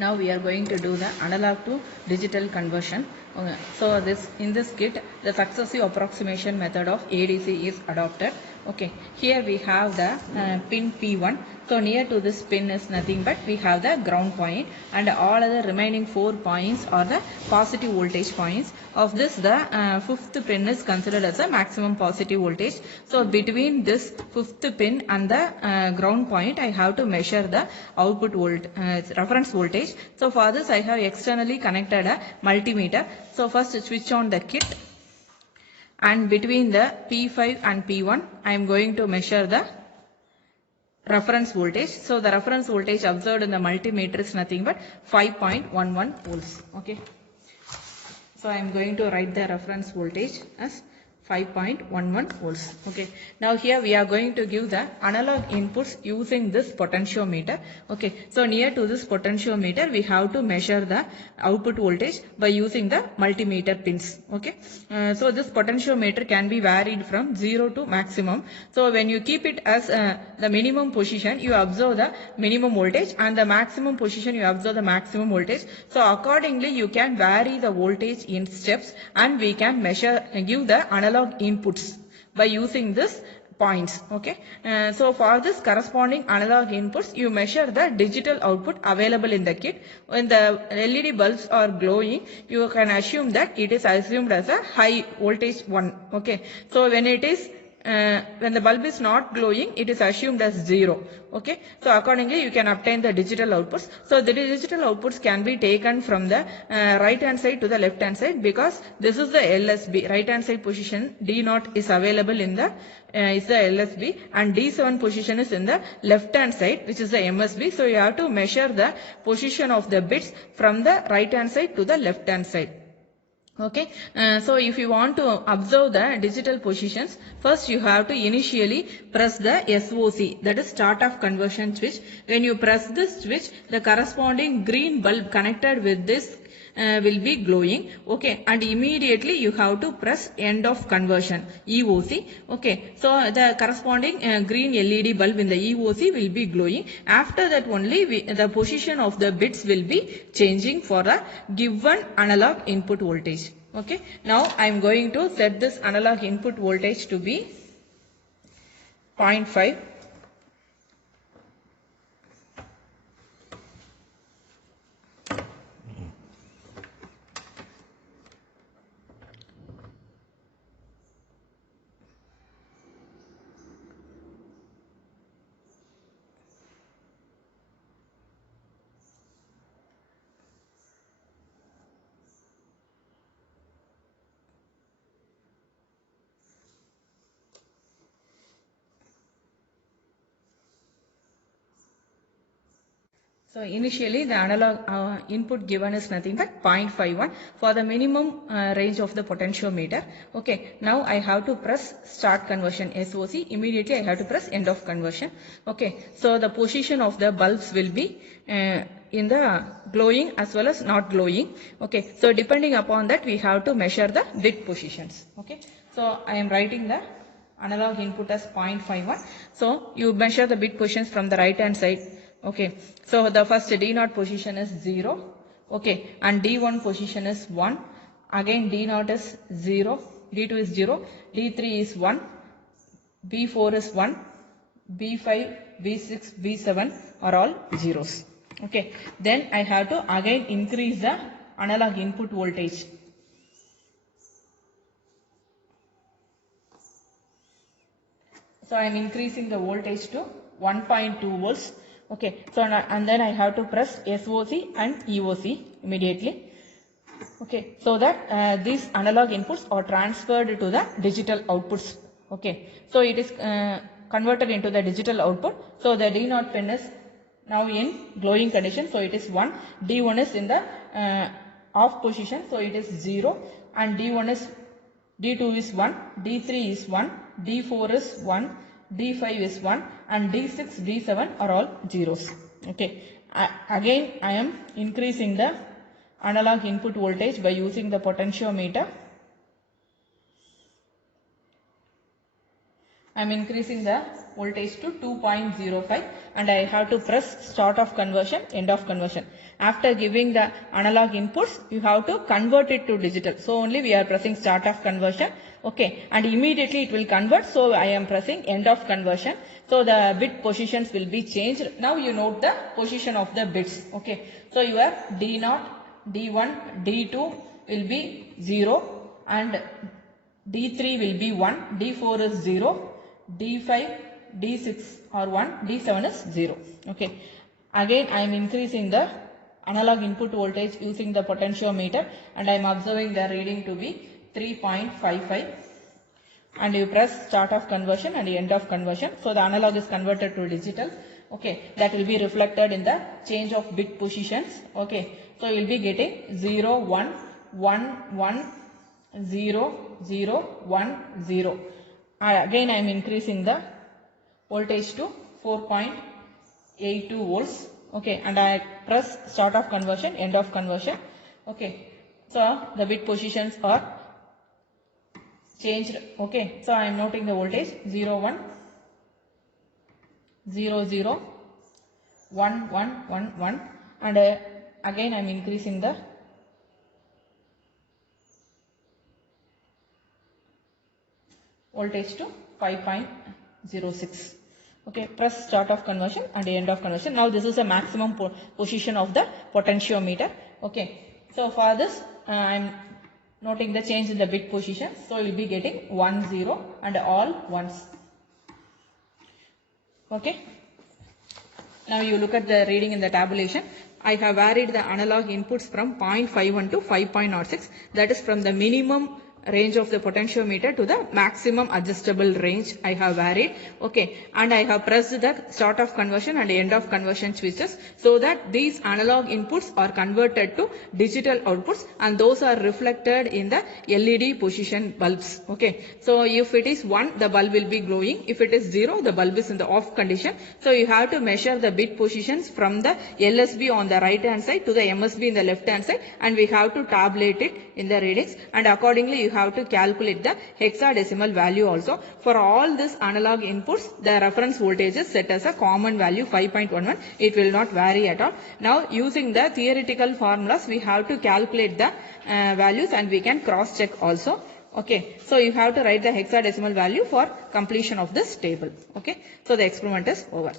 Now we are going to do the analog to digital conversion. Okay. So in this kit, the successive approximation method of ADC is adopted. Okay, here we have the pin P1. So near to this pin is nothing but we have the ground point, and all other remaining 4 points are the positive voltage points. Of this, the fifth pin is considered as a maximum positive voltage. So between this fifth pin and the ground point, I have to measure the output reference voltage. So for this, I have externally connected a multimeter. So first switch on the kit, and between the P5 and P1, I am going to measure the reference voltage. So the reference voltage observed in the multimeter is nothing but 5.11 volts. Okay. So I am going to write the reference voltage as 5.11 volts. Okay. Now here we are going to give the analog inputs using this potentiometer. Okay. So near to this potentiometer, we have to measure the output voltage by using the multimeter pins. Okay. So this potentiometer can be varied from 0 to maximum. So when you keep it as the minimum position, you observe the minimum voltage, and the maximum position you observe the maximum voltage. So accordingly, you can vary the voltage in steps, and we can give the analog inputs by using this points. Okay. So for this corresponding analog inputs, you measure the digital output available in the kit. When the LED bulbs are glowing, you can assume that it is assumed as a high voltage one. Okay. So when the bulb is not glowing, it is assumed as 0. Okay. So accordingly, you can obtain the digital outputs. So the digital outputs can be taken from the right hand side to the left hand side, because this is the LSB. Right hand side position D0 is available in the is the LSB, and D7 position is in the left hand side, which is the MSB. So you have to measure the position of the bits from the right hand side to the left hand side. Okay, so if you want to observe the digital positions, first you have to initially press the SOC, that is start of conversion switch. When you press this switch, the corresponding green bulb connected with this will be glowing. Okay, and immediately you have to press end of conversion, EOC. Okay, so the corresponding green LED bulb in the EOC will be glowing. After that only the position of the bits will be changing for a given analog input voltage. Okay, now I am going to set this analog input voltage to be 0.5. So initially the analog input given is nothing but 0.51 for the minimum range of the potentiometer. Okay, now I have to press start conversion SOC. Immediately I have to press end of conversion. Okay, so the position of the bulbs will be in the glowing as well as not glowing. Okay, so depending upon that we have to measure the bit positions. Okay, so I am writing the analog input as 0.51. So you measure the bit positions from the right hand side. Okay, so the first D0 position is 0. Okay, and D1 position is 1. Again D0 is 0, D2 is 0, D3 is 1, B4 is 1, B5, B6, B7 are all zeros. Okay, then I have to again increase the analog input voltage. So I am increasing the voltage to 1.2 volts. Okay, so and then I have to press SOC and EOC immediately. Okay, so that these analog inputs are transferred to the digital outputs. Okay, so it is converted into the digital output. So the D0 pin is now in glowing condition. So it is 1. D1 is in the off position. So it is 0. And D2 is 1. D3 is 1. D4 is 1. D5 is 1, and D6, D7 are all zeros. Okay. Again I am increasing the analog input voltage by using the potentiometer. I am increasing the voltage to 2.05, and I have to press start of conversion, end of conversion. after giving the analog inputs, you have to convert it to digital. So only we are pressing start of conversion. Okay, and immediately it will convert. So I am pressing end of conversion. So the bit positions will be changed. Now you note the position of the bits. Okay, so your D0, D1, D2 will be 0 and D3 will be 1, D4 is 0, D5, D6 are 1, D7 is 0. Okay. Again I am increasing the analog input voltage using the potentiometer and I am observing the reading to be 3.55 and you press start of conversion and end of conversion. So the analog is converted to digital. Okay. That will be reflected in the change of bit positions. Okay. So you will be getting 0, 1, 1, 1, 0, 0, 1, 0. Again I am increasing the voltage to 4.82 volts. Okay, and I press start of conversion, end of conversion. Okay, so the bit positions are changed. Okay, so I am noting the voltage 0, 1, 0, 0, 1, 1, 1, 1 and again I am increasing the voltage to 5.06. Okay, press start of conversion and end of conversion. Now this is the maximum position of the potentiometer. Okay, so for this I am noting the change in the bit position. So you will be getting 1, 0 and all ones. Okay. Now you look at the reading in the tabulation. I have varied the analog inputs from 0.51 to 5.06. That is from the minimum range of the potentiometer to the maximum adjustable range I have varied. Okay, and I have pressed the start of conversion and end of conversion switches so that these analog inputs are converted to digital outputs and those are reflected in the LED position bulbs. Okay, so if it is 1, the bulb will be glowing. If it is 0, the bulb is in the off condition. So you have to measure the bit positions from the LSB on the right hand side to the MSB in the left hand side and we have to tabulate it in the readings and accordingly you have to calculate the hexadecimal value also. For all these analog inputs, the reference voltage is set as a common value 5.11. It will not vary at all. Now using the theoretical formulas, we have to calculate the values and we can cross check also. Okay, so you have to write the hexadecimal value for completion of this table. Okay, so the experiment is over.